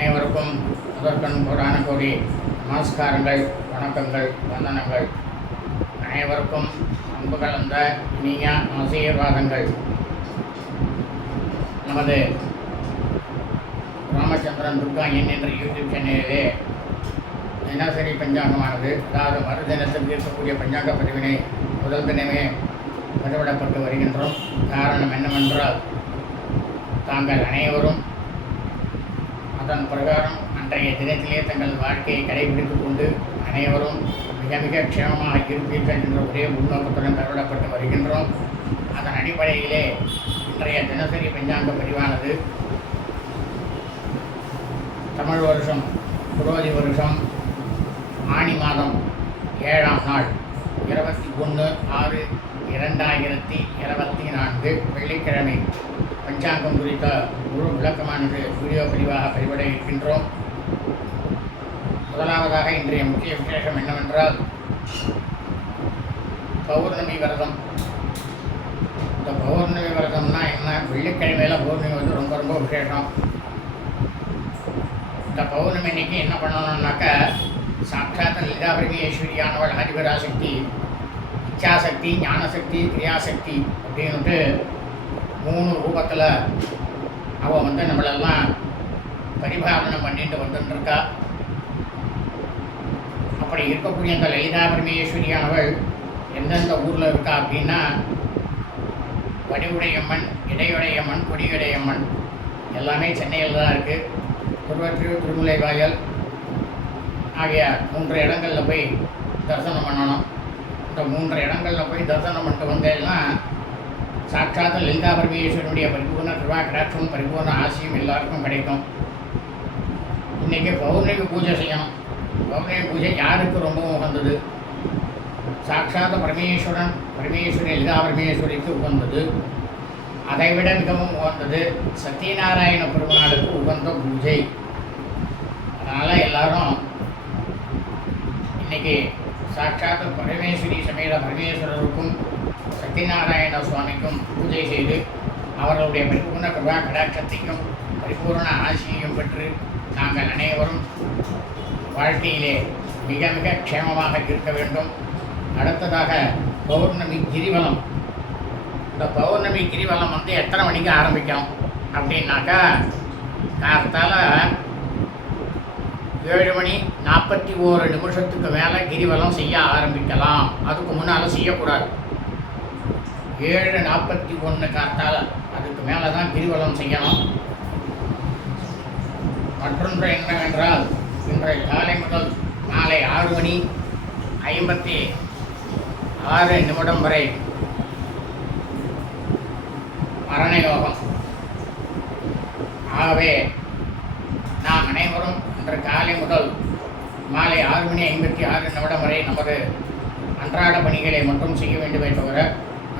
அனைவருக்கும் முதற்கண் கோடான கோடி நமஸ்காரங்கள் வணக்கங்கள் வந்தனங்கள். அனைவருக்கும் அன்பு கலந்த இனிய ஆசீர்வாதங்கள். நமது ராமச்சந்திரன் துர்கா என் என்ற யூடியூப் சேனலிலே தினசரி பஞ்சாங்கமானது. அதாவது மறு தினத்தில் இருக்கக்கூடிய பஞ்சாங்க பதிவினை முதல் தினமே பதிவிடப்பட்டு வருகின்றோம். காரணம் என்னவென்றால் தாங்கள் அனைவரும் அதன் பிரகாரம் அன்றைய தினத்திலே தங்கள் வாழ்க்கையை கடைபிடித்துக் கொண்டு அனைவரும் மிக மிக க்ஷேமமாக இருப்பீர்கள் என்ற ஒரே முன்னோக்கத்துடன் பதிவிடப்பட்டு வருகின்றோம். அதன் அடிப்படையிலே இன்றைய தினசரி பஞ்சாங்க பதிவானது. தமிழ் வருஷம் புரோதி வருஷம் ஆணி மாதம் ஏழாம் நாள் இருபத்தி ஒன்று ஆறு இரண்டாயிரத்தி இருபத்தி நான்கு வெள்ளிக்கிழமை. பஞ்சாங்கம் குறித்த முழு விளக்கமானது வீடியோ பதிவாக பதிவிட இருக்கின்றோம் முதலாவதாக இன்றைய முக்கிய விசேஷம் என்னவென்றால் பௌர்ணமி விரதம். இந்த பௌர்ணமி விரதம்னா என்ன? வெள்ளிக்கிழமையில் பௌர்ணமி வந்து ரொம்ப ரொம்ப விசேஷம். இந்த பௌர்ணமி இன்னைக்கு என்ன பண்ணணும்னாக்கா சாட்சாத் லலிதா ஐஸ்வர்யானவள் ஹரிபராசக்தி இச்சாசக்தி ஞானசக்தி கிரியாசக்தி அப்படின்னுட்டு மூணு ரூபத்தில் அவள் வந்து நம்மளெல்லாம் பரிபாலனம் பண்ணிட்டு வந்துட்டுருக்கா. அப்படி இருக்கக்கூடிய அந்த லலிதா அவள் எந்தெந்த ஊரில் இருக்கா அப்படின்னா வடிவுடையம்மன் இடையுடையம்மன் கொடியுடையம்மன் எல்லாமே சென்னையில் தான் இருக்குது திருவற்றியூர் திருமலை வாயல் ஆகிய மூன்று இடங்களில் போய் தரிசனம் பண்ணணும். இந்த மூன்று இடங்களில் போய் தரிசனம் பண்ணிட்டு வந்தேன்னா சாட்சாத் லலிதா பரமேஸ்வரனுடைய பரிபூர்ண கிருபா கடாட்சமும் பரிபூர்ண ஆசையும் எல்லாருக்கும் கிடைக்கும். இன்றைக்கி பௌர்ணமி பூஜை செய்யணும். பௌர்ணமி பூஜை யாருக்கு ரொம்ப உகந்தது? சாட்சாத் பரமேஸ்வரன் பரமேஸ்வரி லலிதா பரமேஸ்வரிக்கு உகந்தது. அதைவிட மிகவும் உகந்தது சத்யநாராயண பெருமாளுக்கு உகந்த பூஜை. அதனால் எல்லாரும் இன்னைக்கு சாட்சாத் பரமேஸ்வரி சமேத பரமேஸ்வரருக்கும் சத்யநாராயண சுவாமிக்கும் பூஜை செய்து அவர்களுடைய பரிபூர்ண கிருபா கடாட்சத்தையும் பரிபூர்ண ஆசியையும் பெற்று நாங்கள் அனைவரும் வாழ்க்கையிலே மிக மிக க்ஷேமமாக இருக்க வேண்டும். அடுத்ததாக பௌர்ணமி கிரிவலம். இந்த பௌர்ணமி கிரிவலம் வந்து எத்தனை மணிக்கு ஆரம்பிக்கும்? அப்படின்னாக்கா காலத்தால் ஏழு மணி நாற்பத்தி ஓரு நிமிஷத்துக்கு மேலே கிரிவலம் செய்ய ஆரம்பிக்கலாம். அதுக்கு முன்னால் செய்யக்கூடாது. ஏழு நாற்பத்தி ஒன்று காத்தால் அதுக்கு மேலே தான் கிரிவலம் செய்யணும். மற்றொன்று என்னவென்றால் இன்றைய காலை முதல் நாளை ஆறு மணி ஐம்பத்தி ஆறு நிமிடம் வரை மரண யோகம். ஆகவே நாம் அனைவரும் இன்று காலை முதல் மாலை ஆறு மணி ஐம்பத்தி ஆறு நிமிடம் வரை நமது அன்றாட பணிகளை மட்டும் செய்ய வேண்டுமே தவிர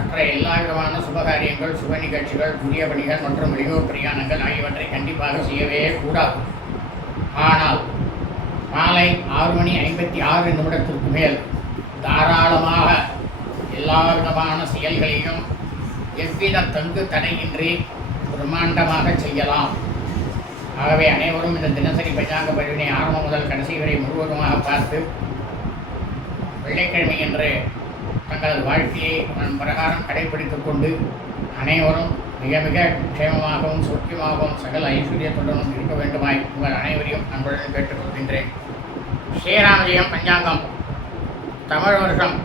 மற்ற எல்லா விதமான சுபகாரியங்கள் சுப நிகழ்ச்சிகள் புதிய பணிகள் மற்றும் வெளியூர் பிரயாணங்கள் ஆகியவற்றை கண்டிப்பாக செய்யவே கூடாது. ஆனால் மாலை ஆறு மணி ஐம்பத்தி ஆறு நிமிடத்திற்கு மேல் தாராளமாக எல்லா விதமான செயல்களையும் எவ்வித தங்கு தடையின்றி பிரம்மாண்டமாக செய்யலாம். ஆகவே அனைவரும் இந்த தினசரி பஞ்சாங்க பதிவினை ஆரம்பம் முதல் கடைசி வரை முழுவதுமாக பார்த்து வெள்ளிக்கிழமை என்று தங்களது வாழ்க்கையை அதன் பிரகாரம் கடைபிடித்துக் கொண்டு அனைவரும் மிக மிக க்ஷேமமாகவும் சௌக்கியமாகவும் சகல ஐஸ்வர்யத்துடனும் இருக்க வேண்டுமாய் உங்கள் அனைவரையும் அன்புடன் கேட்டுக்கொள்கின்றேன் ஸ்ரீராமஜயம் பஞ்சாங்கம். தமிழ் வருஷம்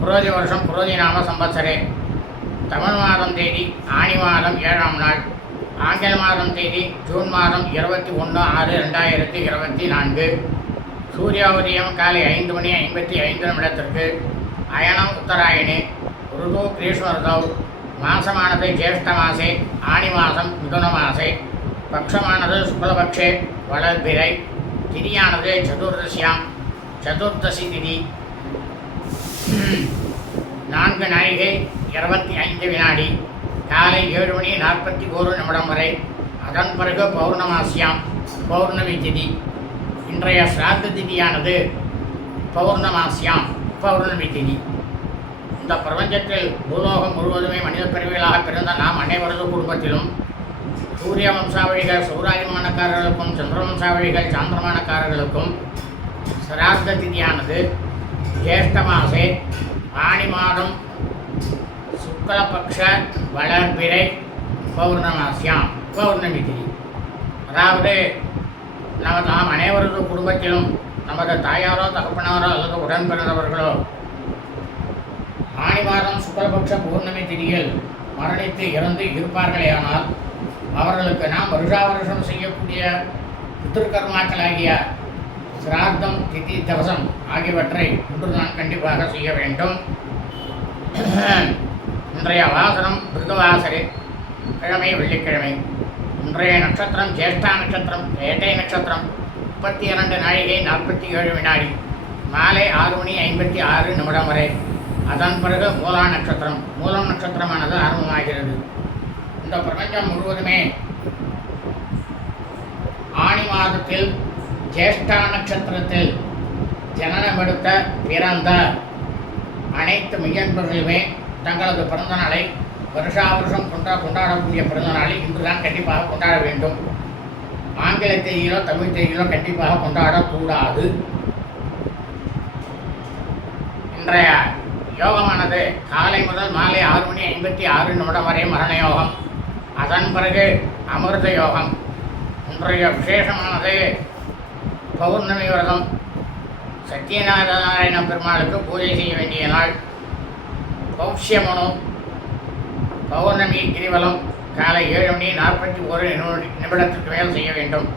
புரோதி வருஷம் புரோதி நாம சம்பத்சரே தமிழ் மாதம் தேதி ஆணி மாதம் ஏழாம் நாள். ஆங்கில மாதம் தேதி ஜூன் மாதம் இருபத்தி ஒன்று ஆறு ரெண்டாயிரத்தி இருபத்தி நான்கு. சூரிய உதயம் காலை ஐந்து மணி ஐம்பத்தி ஐந்து நிமிடத்திற்கு அயனம் உத்தராயணே ருது கிரீஷ்ம மாசமானது ஜேஷ்ட மாசே ஆணி மாதம் மிதுன மாசே பக்ஷமானது சுக்லபக்ஷே வளர்பிறை திதியானது சதுர்தசியாம் சதுர்தசி திதி. நான்கு நாழிகை இருபத்தி ஐந்து வினாடி காலை ஏழு மணி நாற்பத்தி ஒரு நிமிடம் வரை அதன் பிறகு பௌர்ணமாசியாம் பௌர்ணமி திதி. இன்றைய சிராத்த திதியானது பௌர்ணமாசியாம். பௌர்ணமி திதி இந்த பிரபஞ்சத்தில் பூலோகம் முழுவதுமே மனித பிரிவுகளாக பிறந்த நாம் அனைவரது குடும்பத்திலும் சூரிய வம்சாவழிகள் சௌராயமானக்காரர்களுக்கும் சந்திரவம்சாவழிகள் சாந்திரமானக்காரர்களுக்கும் சிராத்த திதியானது. ஜேஷ்ட மாசே ஆணி மாதம் சுக்லபக்ஷ வளர்பிறை பௌர்ணமாசியாம் பௌர்ணமி திதி அதாவது நமது நாம் அனைவரது குடும்பத்திலும் நமது தாயாரோ தகப்பனாரோ அல்லது உடன் பிறந்தவர்களோ ஆணி மாதம் சுக்லபக்ஷ திதியில் மரணித்து இறந்து இருப்பார்களேயானால் அவர்களுக்கு நாம் வருஷா வருஷம் செய்யக்கூடிய பித்திருக்கர்மாக்களாகிய சிரார்த்தம் திதி தவசம் ஆகியவற்றை இன்று நான் கண்டிப்பாக செய்ய வேண்டும். இன்றைய வாசனம் பிருதுவாசரே கிழமை வெள்ளிக்கிழமை. இன்றைய நட்சத்திரம் ஜேஷ்டா நட்சத்திரம் ஏட்டை நட்சத்திரம் முப்பத்தி இரண்டு நாழிகை நாற்பத்தி ஏழு வினாடி. மாலை ஆறு மணி ஐம்பத்தி ஆறு நிமிடம் வரை. அதன் பிறகு மூலா நட்சத்திரம். மூலம் நட்சத்திரமானது ஆரம்பமாகிறது. இந்த பிரபஞ்சம் முழுவதுமே ஆணி மாதத்தில் ஜேஷ்டா நட்சத்திரத்தில் ஜனனமெடுத்த பிறந்த அனைத்து மெய்யன்பர்களுமே தங்களது பிறந்த நாளை வருஷா வருஷம் கொண்டா கொண்டாடக்கூடிய பிறந்த நாளை இன்றுதான் கண்டிப்பாக கொண்டாட வேண்டும். ஆங்கிலத்தையிலோ தமிழ் தேதியிலோ கண்டிப்பாக கொண்டாடக்கூடாது. இன்றைய யோகமானது காலை முதல் மாலை ஆறு மணி ஐம்பத்தி ஆறு நிமிடம் வரை மரண யோகம். அதன் பிறகு அமிர்த யோகம். இன்றைய விசேஷமானது பௌர்ணமி விரதம். சத்யநாராயண பெருமாளுக்கு பூஜை செய்ய வேண்டிய நாள். பௌஷ்யமனு பௌர்ணமி கிரிவலம். காலை ஏழு மணி நாற்பத்தி ஒரு நிமிடத்துக்கு மேல் செய்ய வேண்டும்.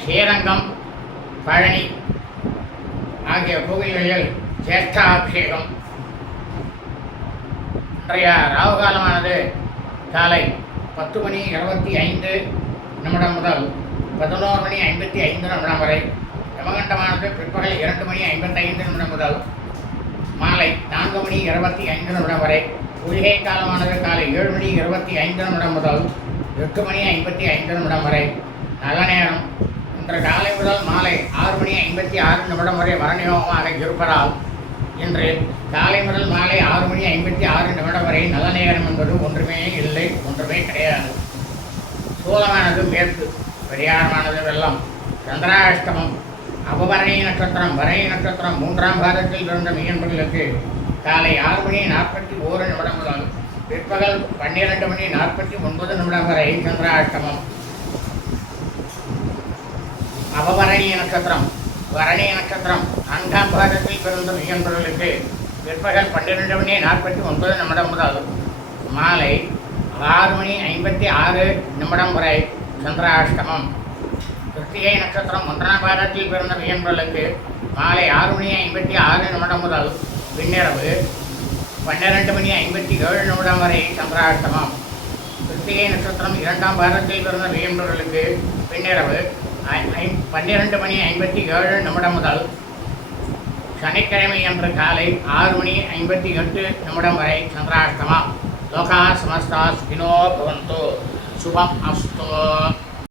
ஸ்ரீரங்கம் பழனி ஆகிய கோவில்களில் ஜேஷ்டாபிஷேகம் இன்றைய ராகுகாலமானது காலை பத்து மணி இருபத்தி ஐந்து நிமிடம் முதல் பதினோரு மணி ஐம்பத்தி ஐந்து நிமிடம் வரை. யமகண்டமானது பிற்பகல் இரண்டு மணி ஐம்பத்தைந்து நிமிடம் முதல் மாலை நான்கு மணி இருபத்தி ஐந்து நிமிடம் வரை. குளிகை காலமானது காலை ஏழு மணி இருபத்தி ஐந்து நிமிடம் முதல் எட்டு மணி ஐம்பத்தி ஐந்து நிமிடம் வரை நல்ல நேரம். இன்று காலை முதல் மாலை ஆறு மணி ஐம்பத்தி ஆறு நிமிடம் வரை வரணியோகமாக இருப்பதால் இன்று காலை முதல் மாலை ஆறு மணி ஐம்பத்தி ஆறு நிமிடம் வரை நல்ல நேரம் என்பது ஒன்றுமே இல்லை ஒன்றுமே கிடையாது. சூலமானது மேற்கு பெரியாரமானது வெள்ளம் சந்திராஷ்டமம் அபவரணி நட்சத்திரம் வரணி நட்சத்திரம் மூன்றாம் பாதத்தில் இருந்த மீன்பர்களுக்கு காலை ஆறு மணி நாற்பத்தி ஓரு நிமிடம் முதல் பிற்பகல் பன்னிரண்டு மணி நாற்பத்தி ஒன்பது நிமிடம் வரை சந்திராஷ்டமம். அவவரணி நட்சத்திரம் வரணி நட்சத்திரம் நான்காம் பாதத்தில் பிறந்த மீன்பர்களுக்கு பிற்பகல் பன்னிரண்டு மணி நாற்பத்தி ஒன்பது நிமிடம் முதல் மாலை ஆறு மணி ஐம்பத்தி ஆறு நிமிடம் வரை சந்திராஷ்டமம். கிருத்திகை நட்சத்திரம் ஒன்றாம் பாதத்தில் பிறந்த மீன்பர்களுக்கு மாலை ஆறு மணி ஐம்பத்தி ஆறு நிமிடம் முதல் பின்னிரவு பன்னிரண்டு மணி ஐம்பத்தி ஏழு நிமிடம் வரை சந்திராஷ்டமம். கிருத்திகை நட்சத்திரம் இரண்டாம் பாரத்தில் பிறந்த மீன்பர்களுக்கு பின்னிரவு ஐ- ஐ- பன்னிரண்டு மணி ஐம்பத்தி ஏழு நிமிடம் முதல் சனிக்கிழமை அன்று காலை ஆறு மணி ஐம்பத்தி எட்டு நிமிடம் வரை சந்திராஷ்டமம். லோகா சமஸ்தா ஸ்பினோ பவந்தோ. சுபம் அஸ்தோ.